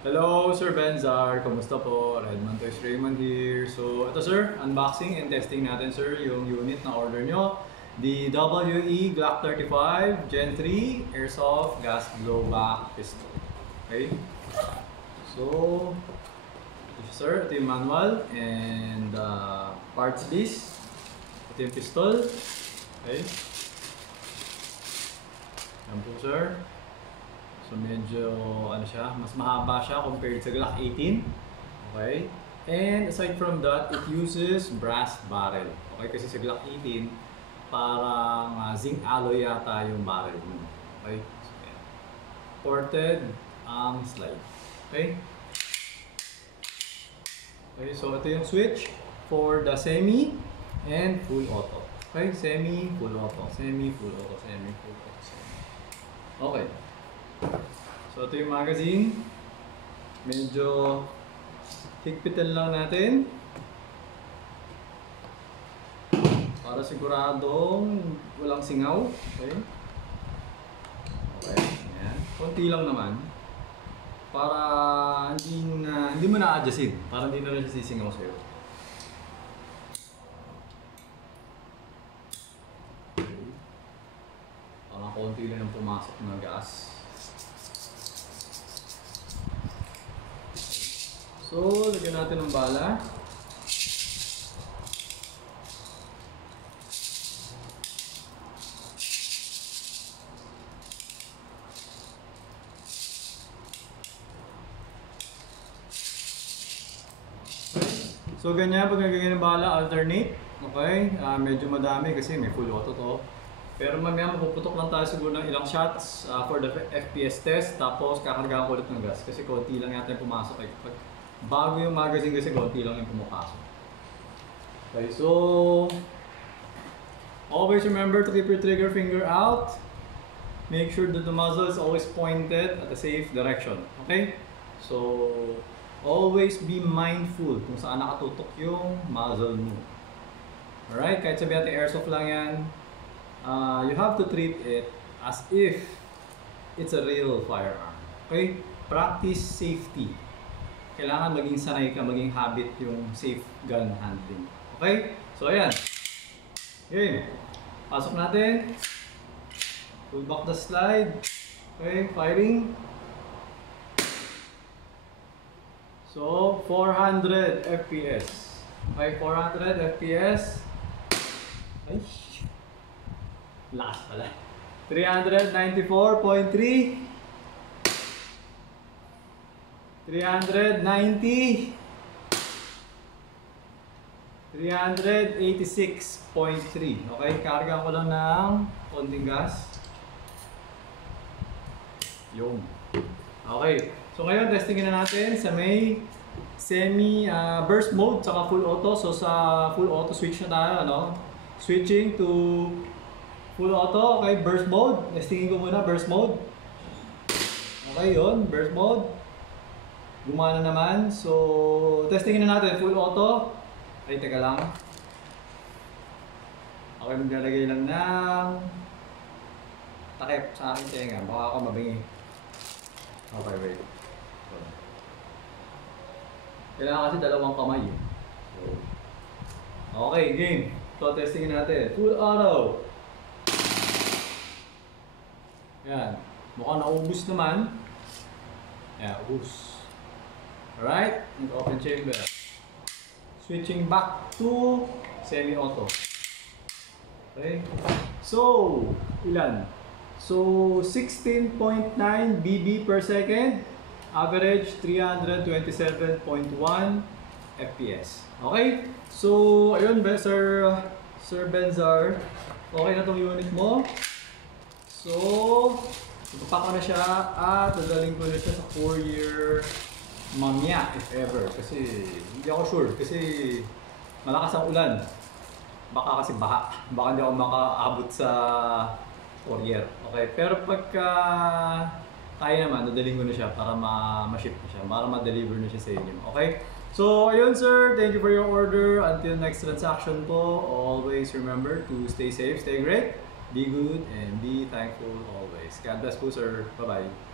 Hello, Sir Benzar. Kumusta po? Redman Toys Raymond here. So, ito sir, unboxing and testing natin sir yung unit na order nyo. The WE Glock 35 Gen 3 Airsoft Gas Blowback Pistol. Okay? So, ito sir, ito yung manual and parts list. Ito yung pistol. Okay? Yan po sir. So medyo ano siya, mas mahaba siya compared sa Glock 18. Okay? And aside from that, it uses brass barrel. Okay? Kasi sa Glock 18, parang zinc alloy yata yung barrel mo. Okay? So, ported ang slide. Okay? Okay, so ito yung switch for the semi and full auto. Okay? Semi, full auto, semi, full auto, semi, full auto, semi. Okay. So ito yung magazine. Medyo higpitan lang natin para siguradong walang singaw. Okay. Okay. Ayan. Konti lang naman para hindi mo na-adjustin. Para hindi na rin siya sisingaw sa'yo. Okay. Parang konti lang ang pumasok na gas. So, lagyan natin ng bala. So, ganyan pag nagagay ng bala, alternate. Okay? Medyo madami kasi may full auto to. Pero mamaya mapuputok lang tayo siguro ng ilang shots for the FPS test. Tapos kakargahan ko ulit ng gas kasi konti lang yata yung pumasok. Bago yung magazine kasi konti lang yung pumapasok. Okay, so always remember to keep your trigger finger out. Make sure that the muzzle is always pointed at a safe direction. Okay? So always be mindful kung saan nakatutok yung muzzle mo. Alright? Kahit sabihin natin airsoft lang yan, you have to treat it as if it's a real firearm. Okay? Practice safety. Kailangan maging sanay ka, maging habit yung safe gun handling. Okay? So, ayan. Okay. Pasok natin. Pull back the slide. Okay, firing. So, 400 FPS. Okay, 400 FPS. Ay! Last pala. 394.3. 390, 386.3. Okay, karga ko lang ng konting gas. Yung. Okay, so ngayon testingin na natin sa may semi burst mode saka full auto. So sa full auto switch na tayo, ano? Switching to full auto. Okay, burst mode. Testingin ko muna burst mode. Okay, yun, burst mode. Gumana naman. So, testingin na natin. Full auto. Ay, teka lang. Okay, maglalagay lang ng takip sa aking tenga. Baka ako mabingi. Okay, wait. So, kailangan kasi dalawang kamay. So, okay, game. So, testingin natin. Full auto. Yan. Mukhang naubos naman. Yan, ubos. Alright, open chamber. Switching back to semi-auto. Okay. So, ilan? So, 16.9 BB per second. Average 327.1 FPS. Okay? So, ayun, Sir Benzar. Okay na tong unit mo. So, ipapak ko na siya at dadaling ko na siya sa courier mamaya, if ever. Kasi hindi ako sure. Kasi malakas ang ulan. Baka kasi baha. Baka hindi ako makaabot sa courier. Okay, pero pagka kaya naman, dadaling ko na siya para ma-ship na siya. Para ma-deliver na siya sa inyo. Okay? So, ayun sir. Thank you for your order. Until next transaction po, always remember to stay safe, stay great, be good, and be thankful always. God bless po sir. Bye-bye.